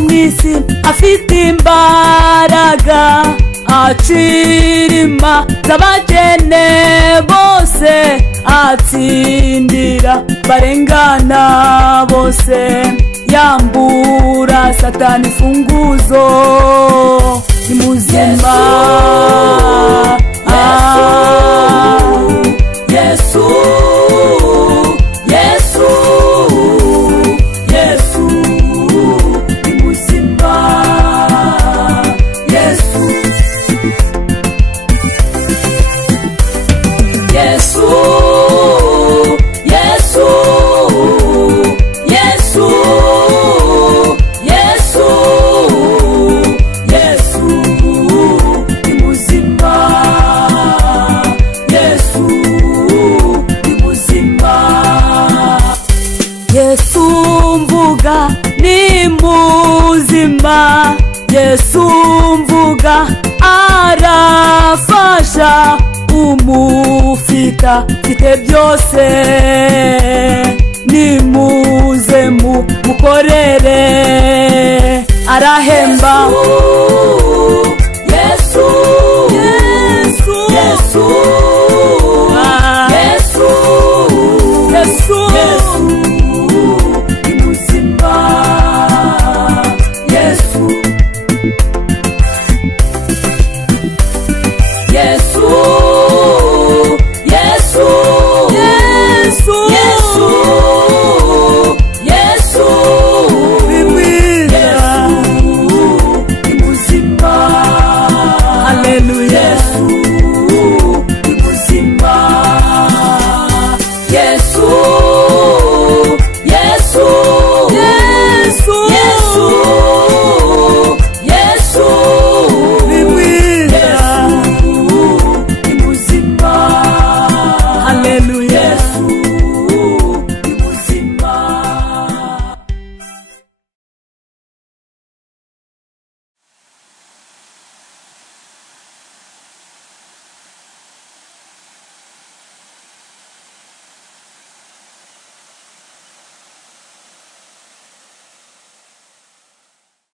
mwisi afite imbaraga acirima z'abakene bose atsindira barengana bose yambura satani funguzo ni muzima Yesu Yesu Yesu ni muzima Yesu Yesu Yesu Yesu Yesu Yesu ni muzima Yesu ni muzima Yesu mvuga ni muzima Yesu mvuga arafasha umufita fite byose ni muze mukorere arahemba Yesu Yesu Yesu Yesu Yesu Yesu ni muzima Yesu Yesu Yesu Yesu Yesu Yesu ni mwiza ni muzima haleluya Yesu ni muzima Yesu